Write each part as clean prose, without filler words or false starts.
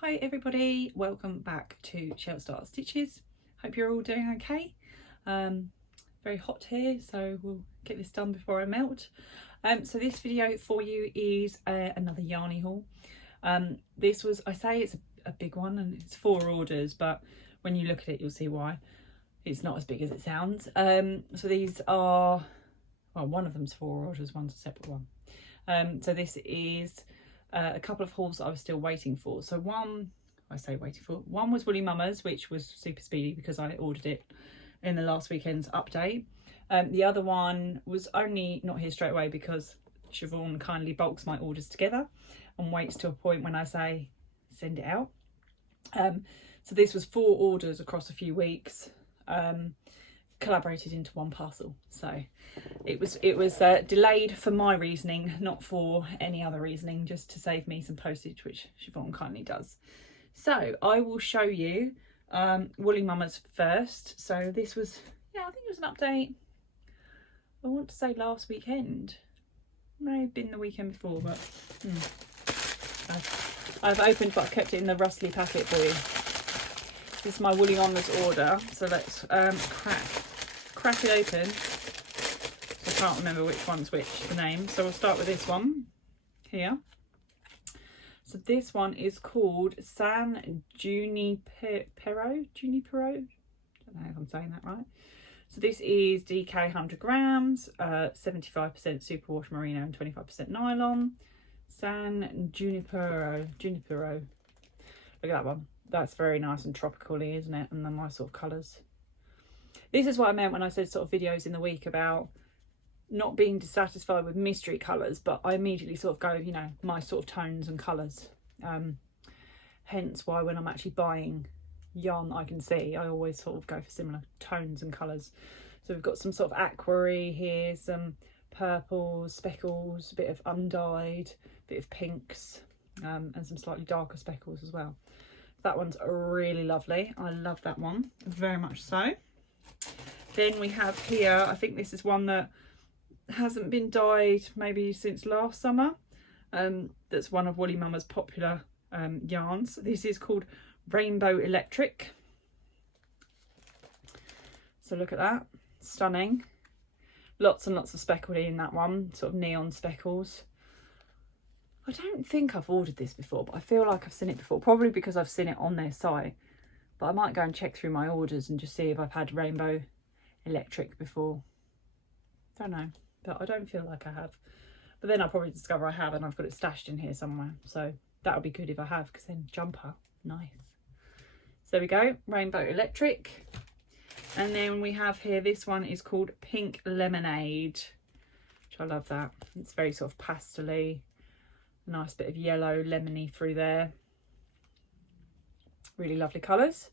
Hi everybody, welcome back to Shell Start Stitches. Hope you're all doing okay. Very hot here, so we'll get this done before I melt. So this video for you is another yarny haul. This was, I say it's a big one and it's 4 orders, but when you look at it you'll see why it's not as big as it sounds. So these are, well, one of them's 4 orders, one's a separate one. So this is a couple of hauls that I was still waiting for. So one was Woolly Mama's, which was super speedy because I ordered it in the last weekend's update. The other one was only not here straight away because Siobhan kindly bulks my orders together and waits to a point when I say send it out. So this was 4 orders across a few weeks, collaborated into one parcel. So it was delayed for my reasoning, not for any other reasoning, just to save me some postage, which Siobhan kindly does. So I will show you Woolly Mama's first. So this was, I think it was an update, I want to say last weekend, may have been the weekend before, but I've opened, but I've kept it in the rustly packet for you. This is my Woolly Mama's order, so let's crack it open. I can't remember which one's which, the name. So we'll start with this one here. So this one is called San Junipero. I don't know if I'm saying that right. So this is DK 100 grams, 75% superwash merino and 25% nylon. San Junipero. Look at that one. That's very nice and tropical-y, isn't it? And then my sort of colours. This is what I meant when I said sort of videos in the week about not being dissatisfied with mystery colours, but I immediately sort of go, you know, my sort of tones and colours. Hence why when I'm actually buying yarn that I can see, I always sort of go for similar tones and colours. So we've got some sort of aqua-y here, some purples, speckles, a bit of undyed, a bit of pinks, and some slightly darker speckles as well. That one's really lovely. I love that one, very much so. Then we have here, I think this is one that hasn't been dyed maybe since last summer. That's one of Woolly Mama's popular yarns. This is called Rainbow Electric. So look at that, stunning. Lots and lots of speckledy in that one, sort of neon speckles. I don't think I've ordered this before, but I feel like I've seen it before, probably because I've seen it on their site. But I might go and check through my orders and just see if I've had Rainbow Electric before. Don't know, but I don't feel like I have. But then I'll probably discover I have and I've got it stashed in here somewhere. So that would be good if I have, because then jumper, nice. So there we go, Rainbow Electric. And then we have here, this one is called Pink Lemonade, which I love that. It's very sort of pastel-y. Nice bit of yellow, lemony through there. Really lovely colours.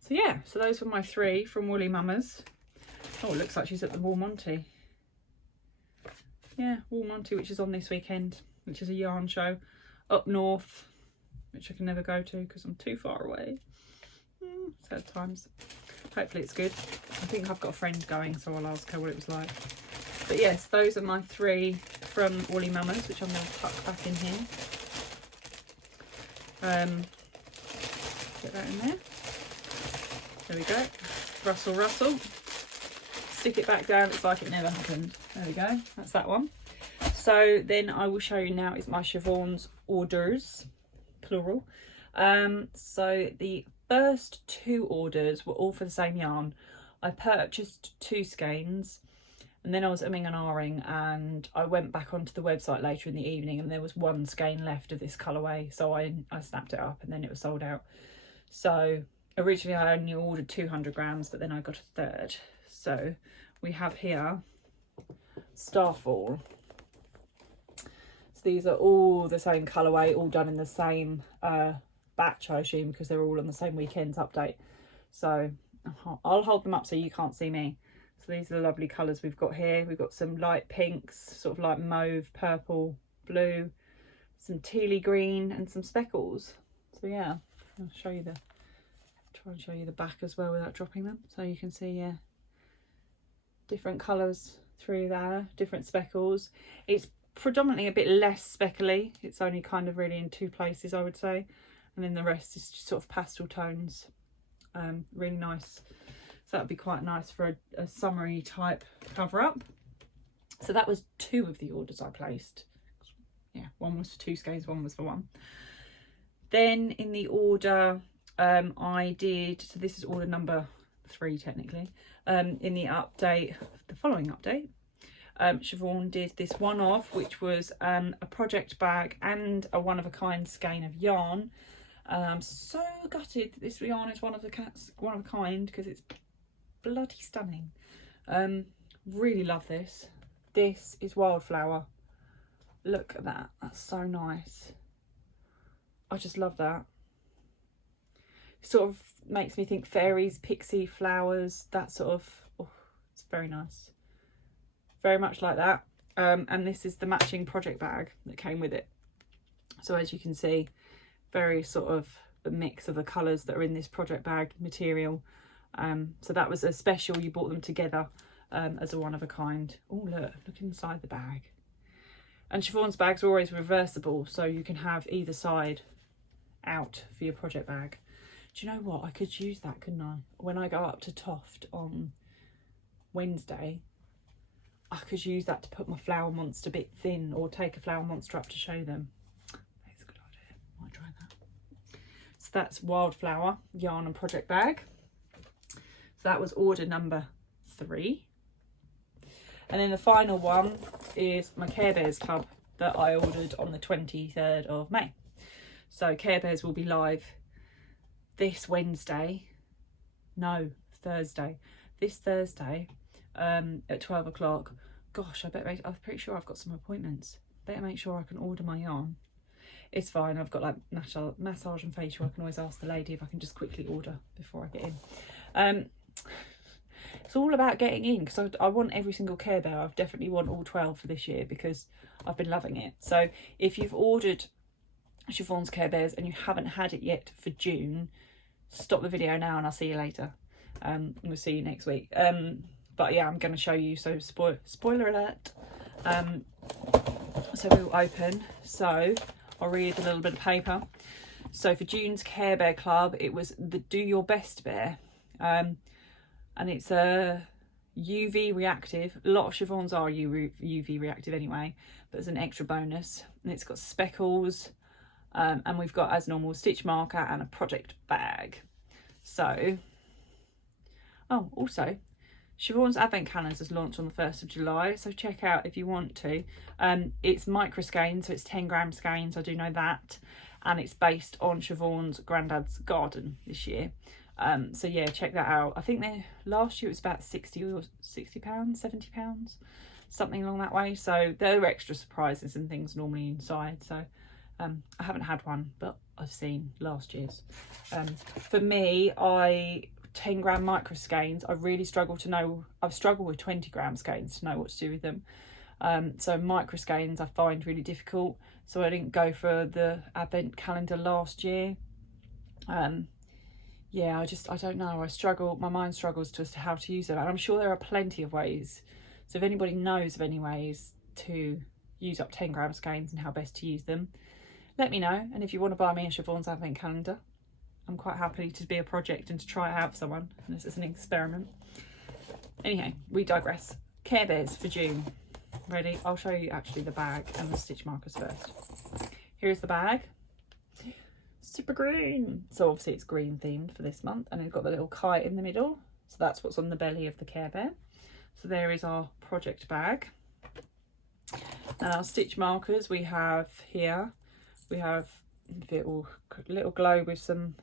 So yeah, so those were my 3 from Woolly Mama's. Oh, it looks like she's at the Woolmonty. Yeah, Woolmonty, which is on this weekend, which is a yarn show up north, which I can never go to because I'm too far away. Sad times. Hopefully it's good. I think I've got a friend going, so I'll ask her what it was like. But yes, those are my 3 from Woolly Mama's, which I'm going to tuck back in here. Get that in there. There we go. Rustle, rustle. Stick it back down. It's like it never happened. There we go. That's that one. So then I will show you now is my Siobhan's orders, plural. So the first 2 orders were all for the same yarn. I purchased 2 skeins. And then I was umming and ahhing, and I went back onto the website later in the evening and there was 1 skein left of this colourway. So I snapped it up and then it was sold out. So originally I only ordered 200 grams, but then I got a third. So we have here Starfall. So these are all the same colourway, all done in the same batch, I assume, because they're all on the same weekend's update. So I'll hold them up so you can't see me. So these are the lovely colours we've got here. We've got some light pinks, sort of like mauve, purple, blue, some tealy green and some speckles. So yeah, I'll show you try and show you the back as well without dropping them. So you can see, yeah, different colours through there, different speckles. It's predominantly a bit less speckly. It's only kind of really in 2 places, I would say. and then the rest is just sort of pastel tones. Really nice. So that would be quite nice for a summery type cover up. So that was 2 of the orders I placed. Yeah, one was for 2 skeins, one was for 1. Then in the order I did, so this is order number 3 technically, in the update, the following update, Siobhan did this one-off, which was a project bag and a one-of-a-kind skein of yarn. I'm so gutted that this yarn is one of a kind, because it's bloody stunning. Really love this. This is Wildflower. Look at that, that's so nice. I just love that. Sort of makes me think fairies, pixie flowers, that sort of, oh, it's very nice. Very much like that. And this is the matching project bag that came with it. So as you can see, very sort of a mix of the colours that are in this project bag material. So that was a special, you bought them together as a one-of-a-kind. Oh, look inside the bag. And Siobhan's bags are always reversible, so you can have either side out for your project bag. Do you know what? I could use that, couldn't I? When I go up to Toft on Wednesday, I could use that to put my flower monster bit thin, or take a flower monster up to show them. That's a good idea. Might try that. So that's Wildflower yarn and project bag. So that was order number 3. And then the final one is my Care Bears Club that I ordered on the 23rd of May. So Care Bears will be live this Wednesday. No, Thursday. This Thursday at 12 o'clock. Gosh, I'm pretty sure I've got some appointments. Better make sure I can order my yarn. It's fine, I've got like massage and facial. I can always ask the lady if I can just quickly order before I get in. It's all about getting in, because I want every single Care Bear. I definitely want all 12 for this year, because I've been loving it. So if you've ordered Siobhan's Care Bears and you haven't had it yet for June, stop the video now and I'll see you later. We'll see you next week. But yeah, I'm going to show you, so spoiler alert. So we'll open. So I'll read a little bit of paper. So for June's Care Bear Club, it was the Do Your Best Bear. And it's a UV reactive. A lot of Siobhan's are UV reactive anyway, but it's an extra bonus. And it's got speckles, and we've got, as normal, stitch marker and a project bag. So, oh, also, Siobhan's Advent Calendars is launched on the 1st of July, so check out if you want to. It's micro skeins, so it's 10 gram skeins, I do know that. And it's based on Siobhan's granddad's garden this year. So yeah, check that out. I think last year it was about £60 or £60, £70, something along that way. So there are extra surprises and things normally inside. So I haven't had one, but I've seen last year's. For me, 10 gram micro skeins, I really struggle to know. I've struggled with 20 gram skeins to know what to do with them. So micro skeins I find really difficult. So I didn't go for the advent calendar last year. Yeah, I don't know. I struggle. My mind struggles as to how to use them. And I'm sure there are plenty of ways. So if anybody knows of any ways to use up 10 gram skeins and how best to use them, let me know. And if you want to buy me a Siobhan's Advent Calendar, I'm quite happy to be a project and to try it out for someone. And this is an experiment. Anyhow, we digress. Care Bears for June. Ready? I'll show you actually the bag and the stitch markers first. Here's the bag. Super green. So obviously it's green themed for this month, and it's got the little kite in the middle. So that's what's on the belly of the Care Bear. So there is our project bag. And our stitch markers we have here. We have a little globe with some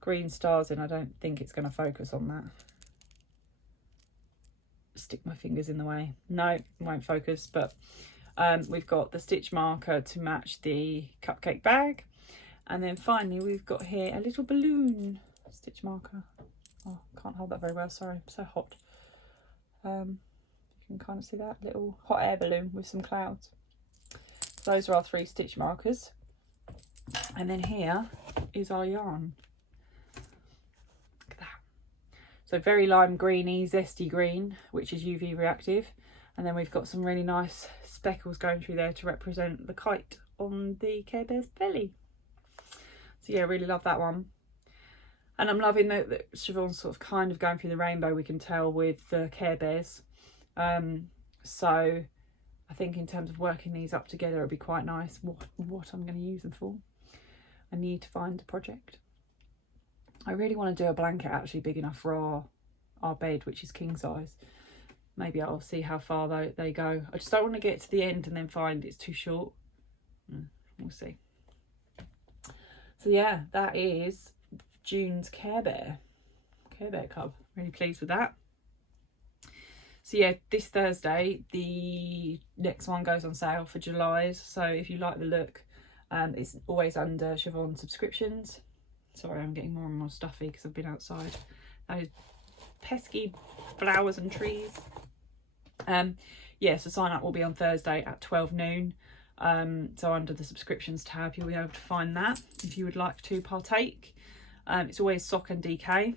green stars in. I don't think it's going to focus on that. Stick my fingers in the way. No, it won't focus, but we've got the stitch marker to match the cupcake bag. And then finally we've got here a little balloon stitch marker. Oh, can't hold that very well, sorry, I'm so hot. You can kind of see that little hot air balloon with some clouds. So those are our 3 stitch markers. And then here is our yarn. Look at that. So very lime greeny, zesty green, which is UV reactive. And then we've got some really nice speckles going through there to represent the kite on the Care Bear's belly. So So yeah, really love that one. And I'm loving that Siobhan's sort of kind of going through the rainbow, we can tell, with the Care Bears. So I think in terms of working these up together, it'll be quite nice. What I'm going to use them for. I need to find a project. I really want to do a blanket actually big enough for our bed, which is king size. Maybe I'll see how far they go. I just don't want to get to the end and then find it's too short. We'll see. So yeah, that is June's Care Bear Club. Really pleased with that. So yeah, this Thursday the next one goes on sale for July's. So if you like the look, it's always under Siobhan subscriptions. Sorry, I'm getting more and more stuffy because I've been outside. Those pesky flowers and trees. Yeah, so sign up will be on Thursday at 12 noon. So under the subscriptions tab, you'll be able to find that if you would like to partake. It's always sock and DK.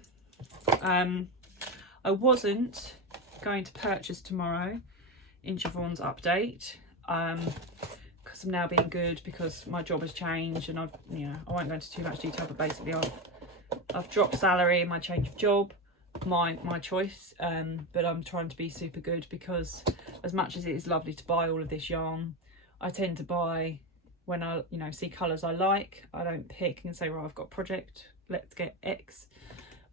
I wasn't going to purchase tomorrow in Siobhan's update because I'm now being good because my job has changed, and I won't go into too much detail, but basically I've dropped salary in my change of job. My choice, but I'm trying to be super good because as much as it is lovely to buy all of this yarn, I tend to buy when I see colours I like. I don't pick and say, right, I've got a project, let's get X.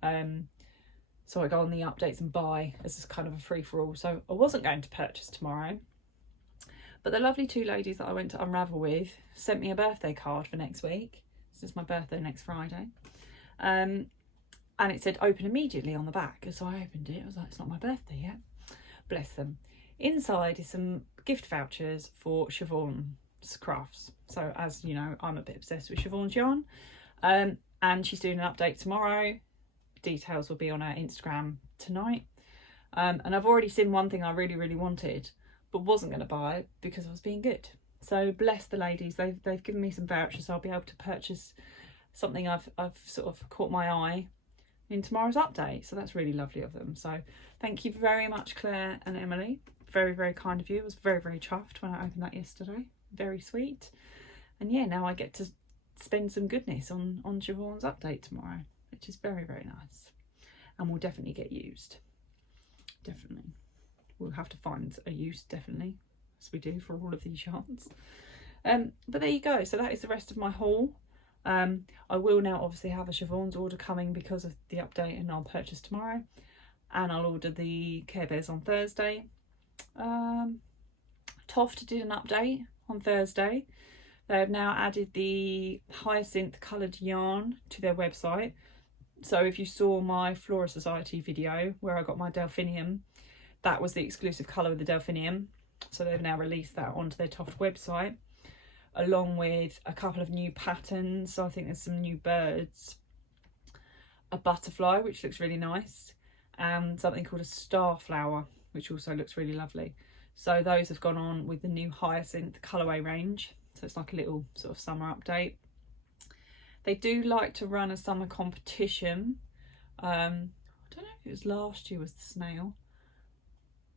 So I go on the updates and buy as kind of a free-for-all. So I wasn't going to purchase tomorrow, but the lovely two ladies that I went to Unravel with sent me a birthday card for next week. This is my birthday next Friday. And it said open immediately on the back. So I opened it. I was like, it's not my birthday yet. Bless them. Inside is some gift vouchers for Siobhans Crafts. So as you know, I'm a bit obsessed with Siobhan's yarn. And she's doing an update tomorrow. Details will be on her Instagram tonight. And I've already seen one thing I really, really wanted, but wasn't going to buy because I was being good. So bless the ladies. They've given me some vouchers. So I'll be able to purchase something I've sort of caught my eye in tomorrow's update. So that's really lovely of them. So thank you very much, Claire and Emily. Very, very kind of you. I was very, very chuffed when I opened that yesterday. Very sweet. And yeah, now I get to spend some goodness on Siobhan's update tomorrow, which is very, very nice. And will definitely get used. Definitely. We'll have to find a use, definitely, as we do for all of these yarns. But there you go. So that is the rest of my haul. I will now obviously have a Siobhan's order coming because of the update, and I'll purchase tomorrow, and I'll order the Care Bears on Thursday. Toft did an update on Thursday. They have now added the Hyacinth coloured yarn to their website. So if you saw my Flora Society video where I got my delphinium, that was the exclusive colour of the delphinium. So they've now released that onto their Toft website, along with a couple of new patterns. So I think there's some new birds, a butterfly, which looks really nice, and something called a Starflower, which also looks really lovely. So those have gone on with the new Hyacinth colourway range. So it's like a little sort of summer update. They do like to run a summer competition. I don't know if it was last year was the snail.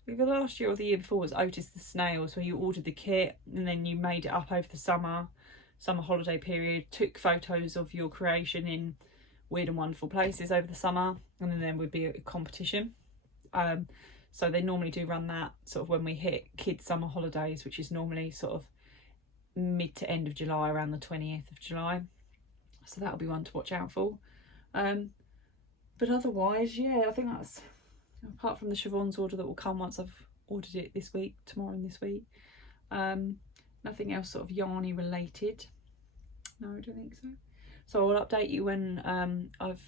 Either last year or the year before was Otis the Snails, where you ordered the kit and then you made it up over the summer holiday period, took photos of your creation in weird and wonderful places over the summer, and then there would be a competition. So they normally do run that sort of when we hit kids' summer holidays, which is normally sort of mid to end of July, around the 20th of July. So that'll be one to watch out for. But otherwise, yeah, I think that's, apart from the Siobhan's order that will come once I've ordered it this week, tomorrow and this week. Nothing else sort of yarny related. No, I don't think so. So I'll update you when I've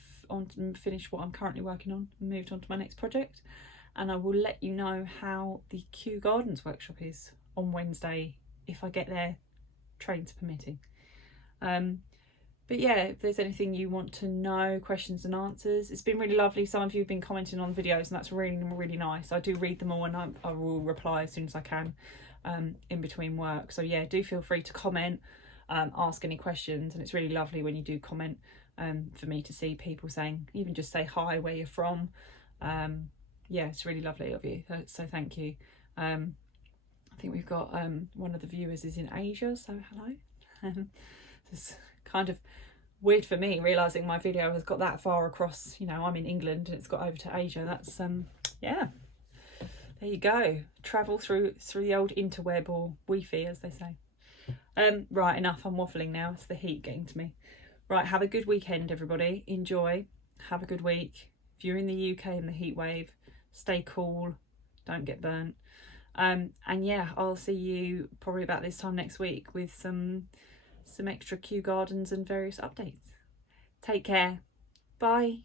finished what I'm currently working on and moved on to my next project. And I will let you know how the Kew Gardens workshop is on Wednesday, if I get there, trains permitting. But yeah, if there's anything you want to know, questions and answers, it's been really lovely. Some of you have been commenting on videos, and that's really, really nice. I do read them all, and I will reply as soon as I can in between work. So yeah, do feel free to comment, ask any questions, and it's really lovely when you do comment for me to see people saying, even just say hi, where you're from. Yeah, it's really lovely of you, so thank you. I think we've got one of the viewers is in Asia, so hello. It's kind of weird for me realizing my video has got that far across, you know, I'm in England and it's got over to Asia. That's yeah, there you go, travel through the old interweb, or Wi-Fi as they say. Right, enough, I'm waffling now, it's the heat getting to me. Right, have a good weekend everybody, enjoy, have a good week. If you're in the UK in the heat wave, stay cool, don't get burnt. And yeah, I'll see you probably about this time next week with some extra Kew Gardens and various updates. Take care. Bye.